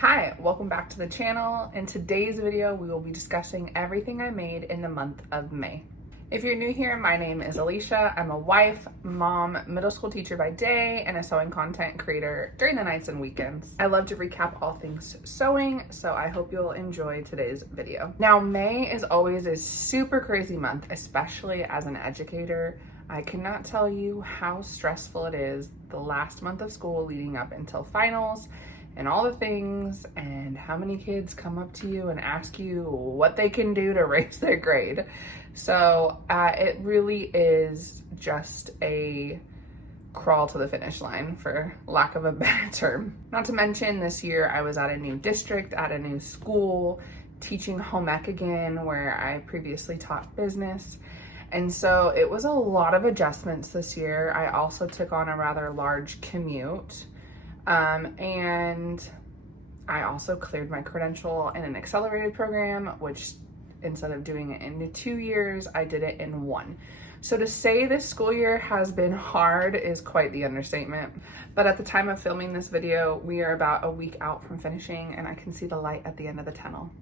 Hi, welcome back to the channel. In today's video, we will be discussing everything I made in the month of May. If you're new here, my name is Alisha. I'm a wife, mom, middle school teacher by day, and a sewing content creator during the nights and weekends. I love to recap all things sewing, so I hope you'll enjoy today's video. Now, May is always a super crazy month, especially as an educator. I cannot tell you how stressful it is the last month of school leading up until finals and all the things, and how many kids come up to you and ask you what they can do to raise their grade. So it really is just a crawl to the finish line, for lack of a better term. Not to mention, this year I was at a new district, at a new school, teaching home ec again, where I previously taught business. And so it was a lot of adjustments this year. I also took on a rather large commute. And I also cleared my credential in an accelerated program, which instead of doing it in 2 years, I did it in 1. So to say this school year has been hard is quite the understatement. But at the time of filming this video, we are about a week out from finishing, and I can see the light at the end of the tunnel.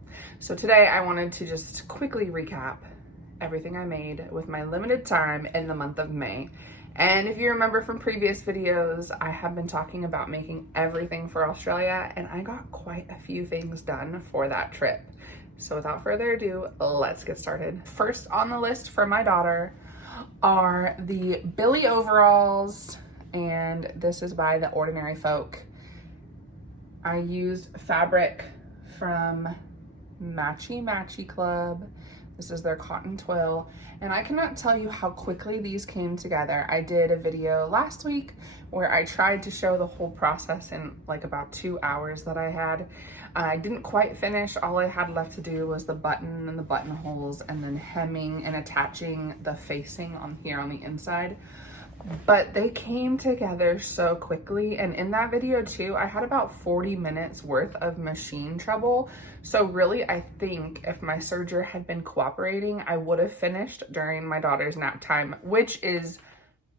So today I wanted to just quickly recap everything I made with my limited time in the month of May. And if you remember from previous videos, I have been talking about making everything for Australia, and I got quite a few things done for that trip. So without further ado, let's get started. First on the list for my daughter are the Billie overalls, and this is by The Ordinary Folk. I used fabric from Matchy Club. This is their cotton twill, and I cannot tell you how quickly these came together. I did a video last week where I tried to show the whole process in like about 2 hours that I had. I didn't quite finish. All I had left to do was the button and the buttonholes, and then hemming and attaching the facing on here on the inside. But they came together so quickly, and in that video too, I had about 40 minutes worth of machine trouble. So really, I think if my serger had been cooperating, I would have finished during my daughter's nap time, which is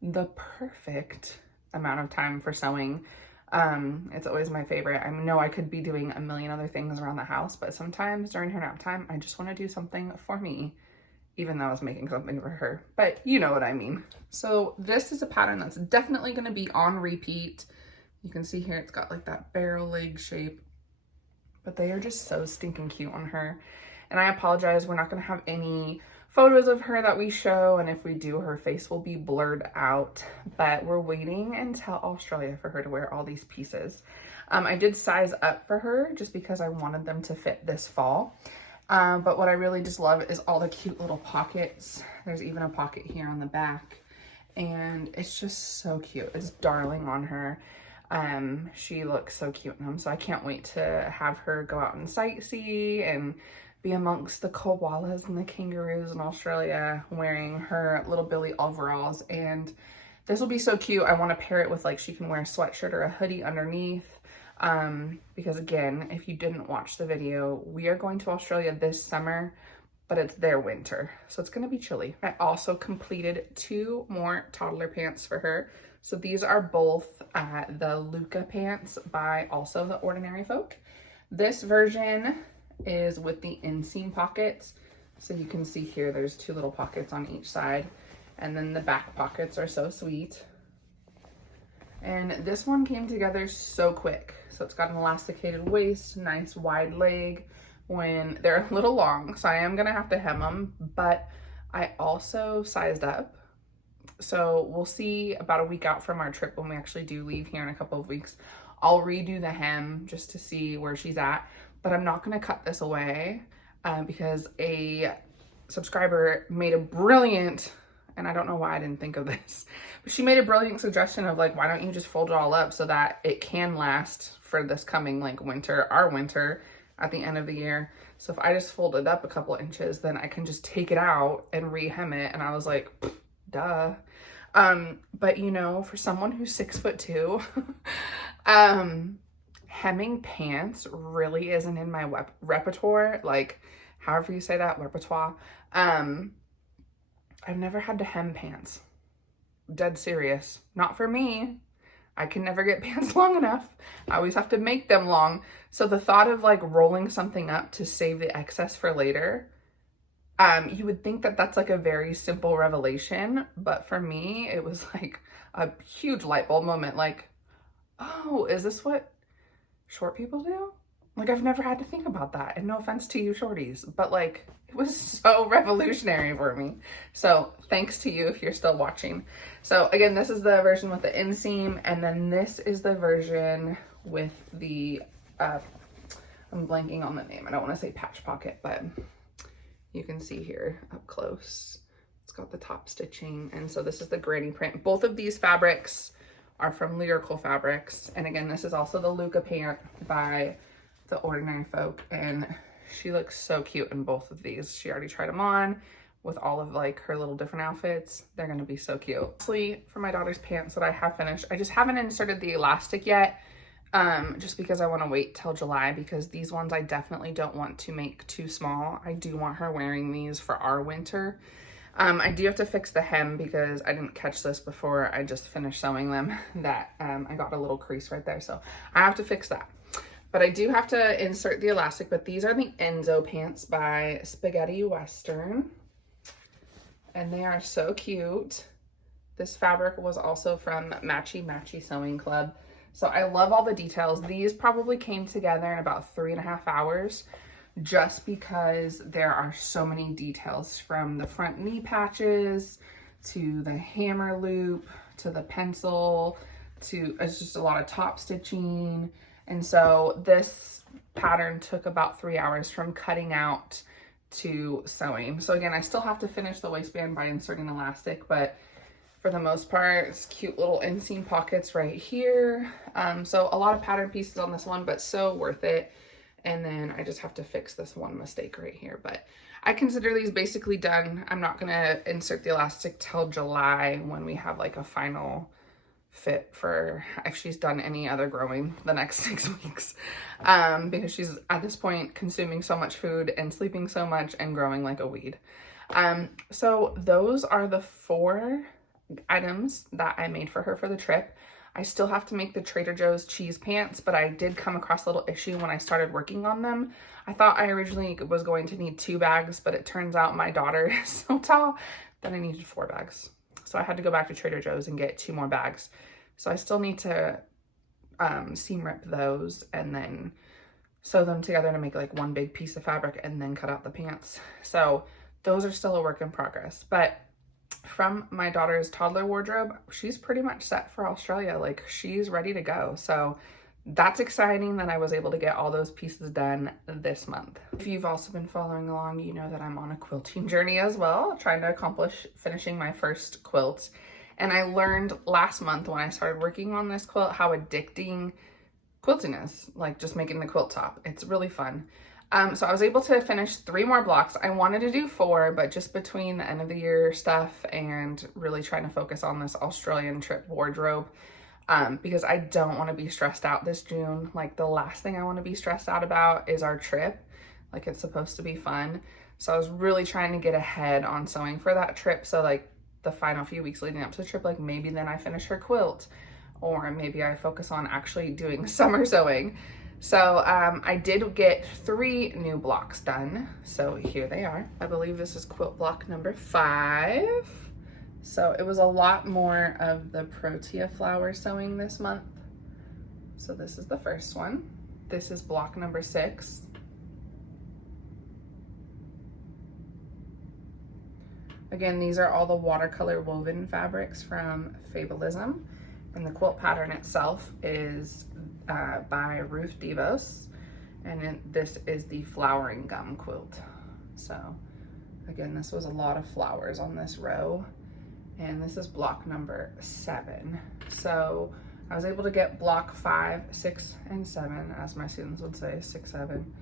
the perfect amount of time for sewing. It's always my favorite. I know I could be doing a million other things around the house, but sometimes during her nap time, I just want to do something for me, even though I was making something for her, but you know what I mean. So this is a pattern that's definitely gonna be on repeat. You can see here, it's got like that barrel leg shape, but they are just so stinking cute on her. And I apologize, we're not gonna have any photos of her that we show, and if we do, her face will be blurred out, but we're waiting until Australia for her to wear all these pieces. I did size up for her just because I wanted them to fit this fall. But what I really just love is all the cute little pockets. There's even a pocket here on the back, and it's just so cute. It's darling on her. She looks so cute in them, so I can't wait to have her go out and sightsee and be amongst the koalas and the kangaroos in Australia wearing her little Billie overalls. And this will be so cute. I want to pair it with, like, she can wear a sweatshirt or a hoodie underneath. Because again, if you didn't watch the video, we are going to Australia this summer, but it's their winter, so it's going to be chilly. I also completed 2 more toddler pants for her. So these are both the Luca pants by also The Ordinary Folk. This version is with the inseam pockets. So you can see here, there's 2 little pockets on each side, and then the back pockets are so sweet. And this one came together so quick. So it's got an elasticated waist, nice wide leg when they're a little long. So I am gonna have to hem them, but I also sized up. So we'll see about a week out from our trip when we actually do leave here in a couple of weeks. I'll redo the hem just to see where she's at, but I'm not gonna cut this away because a subscriber made a brilliant, and I don't know why I didn't think of this, but she made a brilliant suggestion of, like, why don't you just fold it all up so that it can last for this coming, like, winter, our winter, at the end of the year. So if I just fold it up a couple inches, then I can just take it out and re-hem it. And I was like, duh. But you know, for someone who's 6'2", hemming pants really isn't in my repertoire, like, however you say that, repertoire. I've never had to hem pants. Dead serious. Not for me. I can never get pants long enough. I always have to make them long. So the thought of like rolling something up to save the excess for later, you would think that that's like a very simple revelation, but for me, it was like a huge light bulb moment. Like, oh, is this what short people do? Like, I've never had to think about that. And no offense to you shorties, but like, it was so revolutionary for me. So thanks to you if you're still watching. So again, this is the version with the inseam, and then this is the version with the, I'm blanking on the name. I don't want to say patch pocket, but you can see here up close, it's got the top stitching. And so this is the granny print. Both of these fabrics are from Lyrical Fabrics. And again, this is also the Luca pant by The Ordinary Folk, and she looks so cute in both of these. She already tried them on with all of like her little different outfits. They're gonna be so cute. Lastly, for my daughter's pants that I have finished, I just haven't inserted the elastic yet, just because I want to wait till July, because these ones I definitely don't want to make too small. I do want her wearing these for our winter. I do have to fix the hem because I didn't catch this before I just finished sewing them, that I got a little crease right there, so I have to fix that. But I do have to insert the elastic. But these are the Enzo pants by Spaghetti Western, and they are so cute. This fabric was also from Matchy Sewing Club. So I love all the details. These probably came together in about 3.5 hours, just because there are so many details, from the front knee patches to the hammer loop to the pencil to, it's just a lot of top stitching. And so this pattern took about 3 hours from cutting out to sewing. So again, I still have to finish the waistband by inserting elastic, but for the most part, it's cute little inseam pockets right here. So a lot of pattern pieces on this one, but so worth it. And then I just have to fix this one mistake right here, but I consider these basically done. I'm not gonna insert the elastic till July, when we have like a final fit for if she's done any other growing the next 6 weeks, because she's at this point consuming so much food and sleeping so much and growing like a weed. So those are the 4 items that I made for her for the trip. I still have to make the Trader Joe's cheese pants, but I did come across a little issue when I started working on them. I thought I originally was going to need 2 bags, but it turns out my daughter is so tall that I needed 4 bags. So I had to go back to Trader Joe's and get 2 more bags. So I still need to seam rip those and then sew them together to make like one big piece of fabric and then cut out the pants. So those are still a work in progress. But from my daughter's toddler wardrobe, she's pretty much set for Australia. Like, she's ready to go. So that's exciting that I was able to get all those pieces done this month. If you've also been following along, you know that I'm on a quilting journey as well, trying to accomplish finishing my first quilt. And I learned last month when I started working on this quilt how addicting quilting is, like just making the quilt top. It's really fun. So I was able to finish 3 more blocks. I wanted to do 4, but just between the end of the year stuff and really trying to focus on this Australian trip wardrobe, because I don't want to be stressed out this June. Like, the last thing I want to be stressed out about is our trip. Like, it's supposed to be fun. So I was really trying to get ahead on sewing for that trip. So like the final few weeks leading up to the trip, like maybe then I finish her quilt, or maybe I focus on actually doing summer sewing. So I did get 3 new blocks done. So here they are. I believe this is quilt block number 5. So it was a lot more of the protea flower sewing this month. So this is the first one. This is block number 6. Again, these are all the watercolor woven fabrics from Fabulism. And the quilt pattern itself is by Ruth Devos, and this is the flowering gum quilt. So again, this was a lot of flowers on this row, and this is block number 7. So I was able to get block 5, 6, and 7, as my students would say, 6, 7.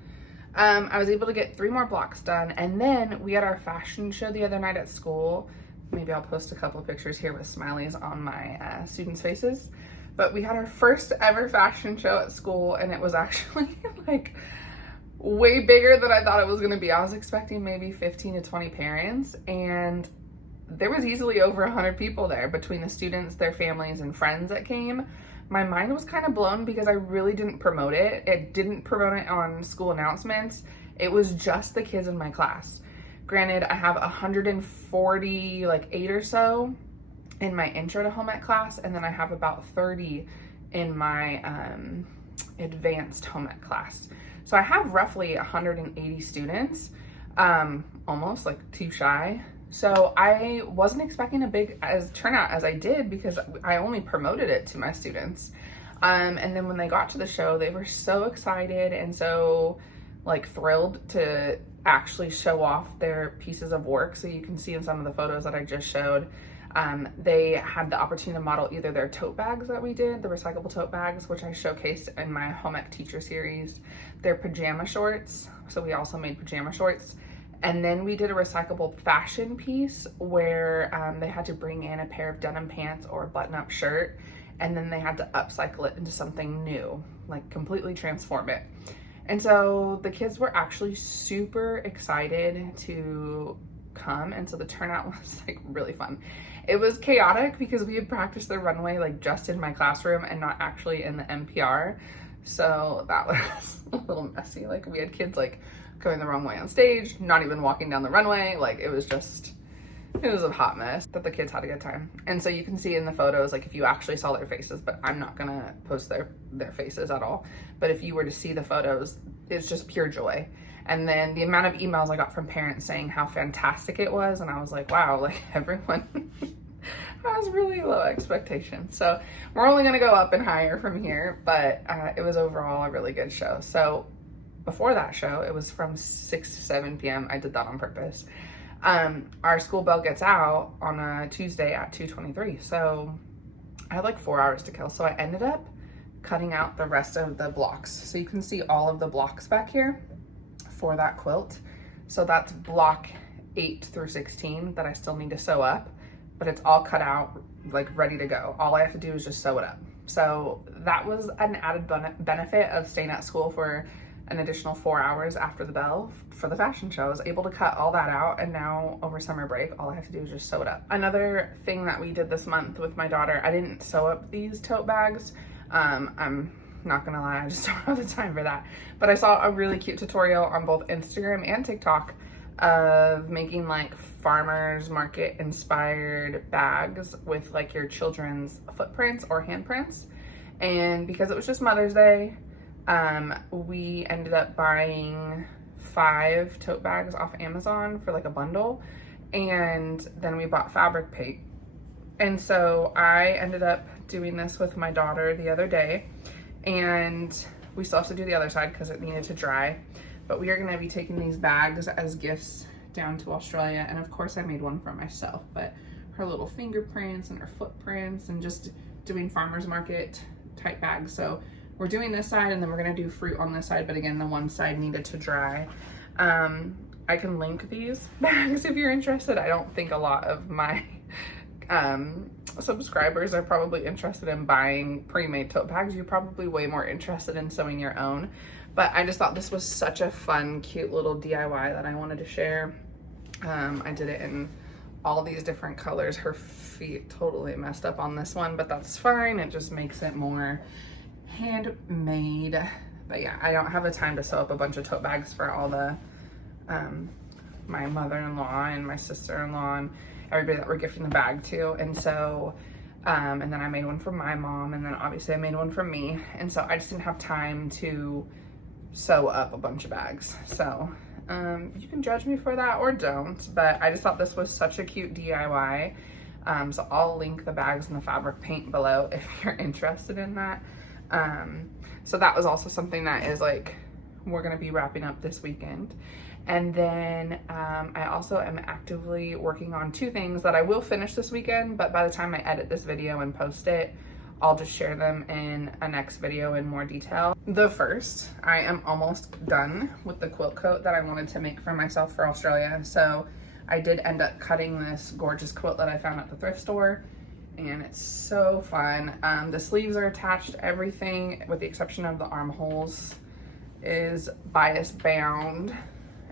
I was able to get 3 more blocks done, and then we had our fashion show the other night at school. Maybe I'll post a couple of pictures here with smileys on my students' faces. But we had our first ever fashion show at school, and it was actually like way bigger than I thought it was gonna be. I was expecting maybe 15 to 20 parents, and there was easily over 100 people there between the students, their families, and friends that came. my mind was kind of blown because I really didn't promote it. It didn't promote it on school announcements. It was just the kids in my class. Granted, I have 140, like 8 or so in my intro to home ec class, and then I have about 30 in my advanced home ec class. So I have roughly 180 students, almost like too shy. So I wasn't expecting a big turnout as I did because I only promoted it to my students. And then when they got to the show, they were so excited and so like thrilled to actually show off their pieces of work. So you can see in some of the photos that I just showed, they had the opportunity to model either their tote bags that we did, the recyclable tote bags, which I showcased in my home ec teacher series, their pajama shorts. So we also made pajama shorts. And then we did a recyclable fashion piece where they had to bring in a pair of denim pants or a button-up shirt, and then they had to upcycle it into something new, like completely transform it. And so the kids were actually super excited to come, and so the turnout was like really fun. It was chaotic because we had practiced the runway like just in my classroom and not actually in the NPR. So that was a little messy. Like we had kids like going the wrong way on stage, not even walking down the runway. Like it was a hot mess, but the kids had a good time. And so you can see in the photos, like if you actually saw their faces, but I'm not gonna post their faces at all. But if you were to see the photos, it's just pure joy. And then the amount of emails I got from parents saying how fantastic it was. And I was like, wow, like everyone has really low expectations. So we're only gonna go up and higher from here, but it was overall a really good show. So before that show, it was from 6 to 7 p.m. I did that on purpose. Our school bell gets out on a Tuesday at 2:23. So I had like 4 hours to kill. So I ended up cutting out the rest of the blocks. So you can see all of the blocks back here for that quilt. So that's block 8 through 16 that I still need to sew up, but it's all cut out, like ready to go. All I have to do is just sew it up. So that was an added benefit of staying at school for an additional 4 hours after the bell for the fashion show. I was able to cut all that out, and now over summer break, all I have to do is just sew it up. Another thing that we did this month with my daughter, I didn't sew up these tote bags. I'm not gonna lie, I just don't have the time for that. But I saw a really cute tutorial on both Instagram and TikTok of making like farmers market inspired bags with like your children's footprints or handprints. And because it was just Mother's Day, we ended up buying 5 tote bags off Amazon for like a bundle, and then we bought fabric paint. And so I ended up doing this with my daughter the other day, and we still have to do the other side because it needed to dry, but we are going to be taking these bags as gifts down to Australia. And of course I made one for myself, but her little fingerprints and her footprints, and just doing farmers market type bags. So we're doing this side, and then we're gonna do fruit on this side, but again, the one side needed to dry. I can link these bags if you're interested. I don't think a lot of my subscribers are probably interested in buying pre-made tote bags. You're probably way more interested in sewing your own, but I just thought this was such a fun, cute little DIY that I wanted to share. I did it in all these different colors. Her feet totally messed up on this one, but that's fine. It just makes it more handmade. But yeah, I don't have the time to sew up a bunch of tote bags for all the my mother-in-law and my sister-in-law and everybody that we're gifting the bag to. And so and then I made one for my mom, and then obviously I made one for me, and so I just didn't have time to sew up a bunch of bags. So you can judge me for that or don't, but I just thought this was such a cute DIY. So I'll link the bags and the fabric paint below if you're interested in that. So that was also something that is like, we're gonna be wrapping up this weekend. And then I also am actively working on 2 things that I will finish this weekend, but by the time I edit this video and post it, I'll just share them in a next video in more detail. The first, I am almost done with the quilt coat that I wanted to make for myself for Australia. So I did end up cutting this gorgeous quilt that I found at the thrift store, and it's so fun. The sleeves are attached. Everything, with the exception of the armholes, is bias bound,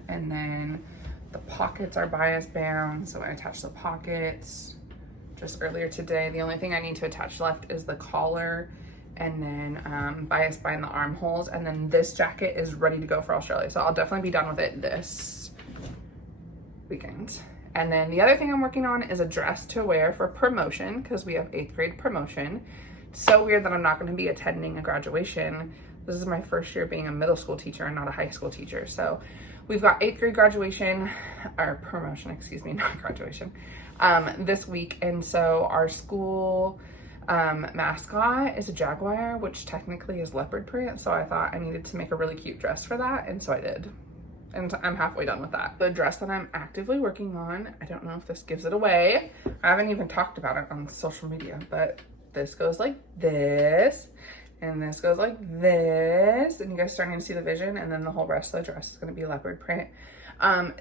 and then the pockets are bias bound, so I attached the pockets just earlier today. The only thing I need to attach left is the collar and then bias bind the armholes, and then this jacket is ready to go for Australia. So I'll definitely be done with it this weekend. And then the other thing I'm working on is a dress to wear for promotion, because we have 8th grade promotion. It's so weird that I'm not going to be attending a graduation. This is my first year being a middle school teacher and not a high school teacher. So we've got 8th grade graduation, or promotion, excuse me, not graduation, this week. And so our school mascot is a jaguar, which technically is leopard print. So I thought I needed to make a really cute dress for that. And so I did. And I'm halfway done with that. The dress that I'm actively working on, I don't know if this gives it away. I haven't even talked about it on social media, but this goes like this, and this goes like this, and you guys are starting to see the vision, and then the whole rest of the dress is gonna be leopard print.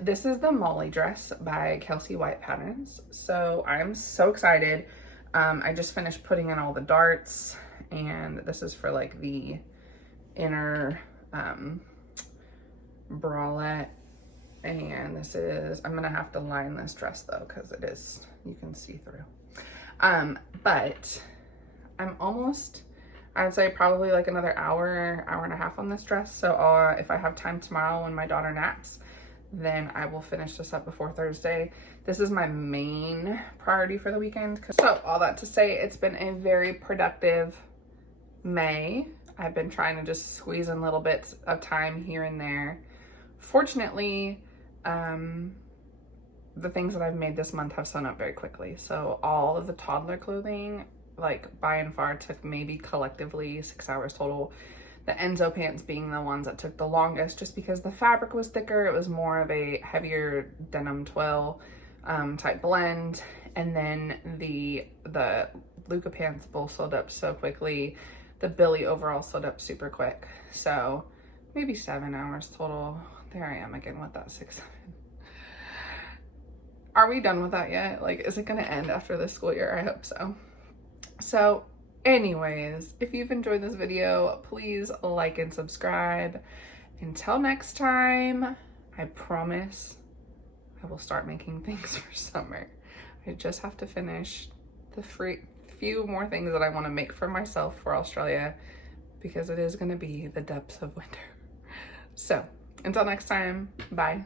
This is the Molly dress by Kelsey White Patterns. So I'm so excited. I just finished putting in all the darts, and this is for like the inner, bralette, and this is, I'm gonna have to line this dress though, because it is, you can see through. But I'm almost, I would say probably like another hour and a half on this dress. So if I have time tomorrow when my daughter naps, then I will finish this up before Thursday. This is my main priority for the weekend. So all that to say, it's been a very productive May. I've been trying to just squeeze in little bits of time here and there. Fortunately, the things that I've made this month have sewn up very quickly. So all of the toddler clothing, like by and far, took maybe collectively 6 hours total. The Enzo pants being the ones that took the longest, just because the fabric was thicker. It was more of a heavier denim twill type blend. And then the Luca pants both sewed up so quickly. The Billie overall sewed up super quick. So maybe 7 hours total. There I am again with that 6, 7. Are we done with that yet? Like, is it gonna end after this school year? I hope so. So anyways, if you've enjoyed this video, please like and subscribe. Until next time, I promise I will start making things for summer. I just have to finish the few more things that I want to make for myself for Australia, because it is going to be the depths of winter. So until next time, bye.